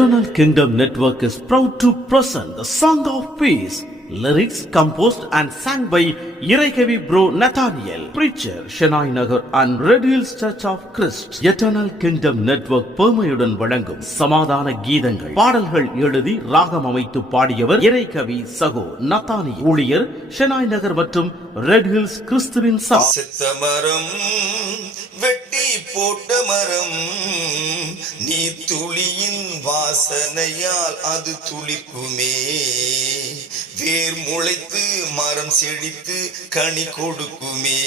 Eternal Kingdom Network is proud to present the Song of Peace. Lyrics composed and song by இறைகவி bro Nathaniel preacher Shenoy Nagar and Red church of Christ eternal kingdom Kingdom பெருமையுடன் வழங்கும் சமாதான கீதங்கள். பாடல்கள் எழுதி ராகம் அமைத்து பாடியவர் இறைகவி சகோ நத்தானி ஊழியர் ஷெனாய் நகர் மற்றும் ரெட் ஹில்ஸ் கிறிஸ்துவின் சபை மரம் வெட்டி போட்ட மரம் நீ துளியின் வாசனையால் அது துளிக்குமே. வேர் முளைத்து மரம் செழித்து கனி கொடுக்குமே.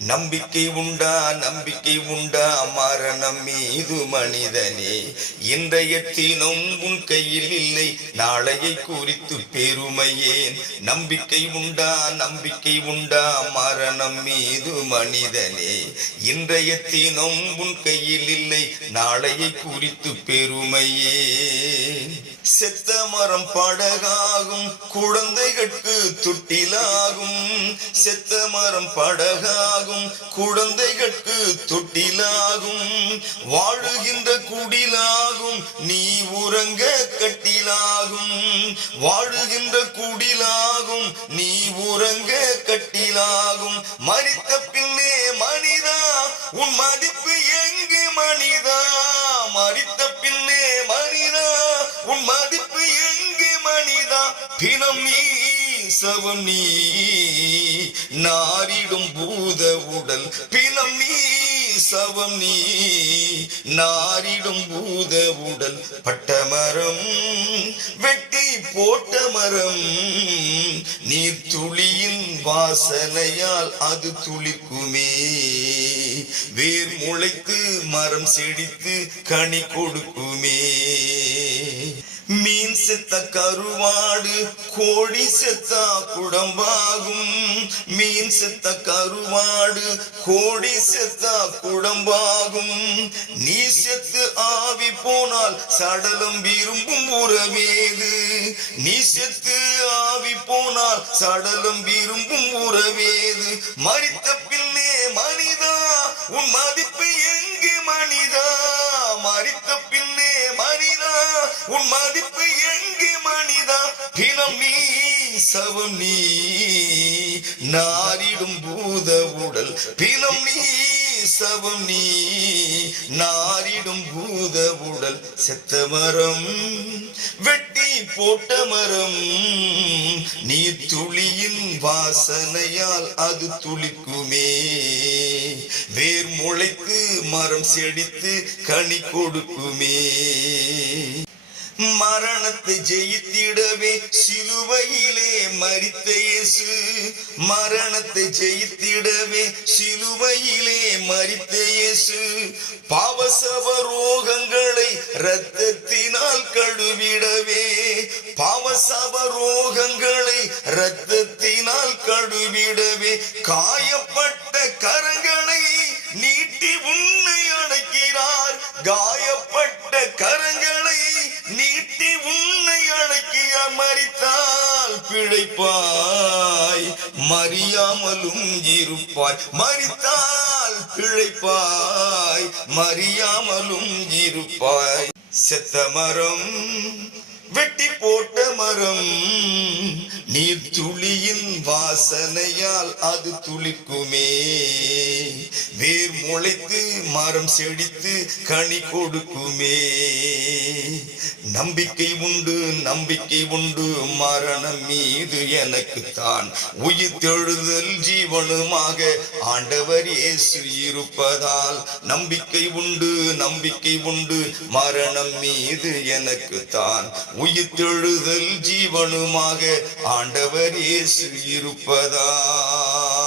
நம்பிக்கை உண்டா நம்பிக்கை உண்டா மரணம் மீது மனிதனே. இன்றைய தினம் உன் கையில் இல்லை நாளையை குறித்து பெருமையேன். நம்பிக்கை உண்டா நம்பிக்கை உண்டா மரணம் மீது மனிதனே. இன்றைய தினம் உன் கையில் இல்லை நாளையை குறித்து பெருமையே செத்த மரம் படகாகும் குழந்தைகளுக்கு துட்டிலாகும். செத்த மரம் படகாகும் குழந்தைகளுக்கு துட்டிலாகும். வாழுகின்ற குடிலாகும் நீ உறங்க கட்டிலாகும். வாழுகின்ற குடிலாகும் நீ உறங்க கட்டிலாகும். மறித்த பின்னே மனிதா உன் மதிப்பு எங்கே மனிதா? மறித்த மதிப்பு எங்கே மனிதா? பிணம் நீ சவம் நீ நாரிடும் பூத உடல். பிணம் நீ சவம் நீ நாரிடும் பூத உடல். பட்ட மரம் வெட்டி போட்ட மரம் நீர் துளியின் வாசனையால் அது துளிக்குமே வேர் முளைத்து மரம் செடித்து கனி கொடுக்குமே. மீன் செத்த கருவாடு கோழி செத்தா குடம்பாகும். மீன் செத்த கருவாடு கோழி செத்தா குடம்பாகும். நீ செத்து ஆவி போனால் சடலம் விரும்பும் உறவேது. நீ செத்து ஆவி போனால் சடலம் விரும்பும் உறவேது. மறித்த பின்னே மனிதா உன் மதிப்பு எங்கே மனிதா? உன் மதிப்பு எங்கே மனிதா? தினம் நீ சவம் நீ நாரிடும் பூத உடல். தினம் நீ சவம் நீ நாரிடும் பூத உடல். செத்த மரம் வெட்டி போட்ட மரம் நீ துளியின் வாசனையால் அது துளிக்குமே. வேர் முளைத்து மரம் செடித்து கனி கொடுக்குமே. மரணத்தை ஜெயித்திடவே சிலுவையிலே மறித்த இயேசு. மரணத்தை ஜெயித்திடவே சிலுவையிலே மறித்த இயேசு. பாவசவ ரோகங்களை இரத்தத்தினால் கழுவிடவே. பாவசவ ரோகங்களை இரத்தத்தினால் கழுவிடவே. காயப்பட்ட கரங்களை நீட்டி உன்னை அடைக்கிறார். காயப்பட்ட பிழைப்பாய் மறியாமலும் இருப்பாய். மறித்தால் பிழைப்பாய் மறியாமலும் இருப்பாய். செத்த மரம் வெட்டி போட்ட மரம் நீர் துளியின் வாசனையால் அது துளிக்குமே. வேர் முளைத்து மரம் செடித்து கனி கொடுக்குமே. நம்பிக்கை உண்டு நம்பிக்கை உண்டு. மரணம் மீது எனக்கு தான் உயிர் தெழுதல் ஜீவனுமாக. ஆண்டவர் இயேசு இருப்பதால் நம்பிக்கை உண்டு நம்பிக்கை உண்டு. மரணம் மீது எனக்கு தான் உயிர் தெழுதல் ஜீவனுமாக. ஆண்டவர் இயேசு இருப்பதால்.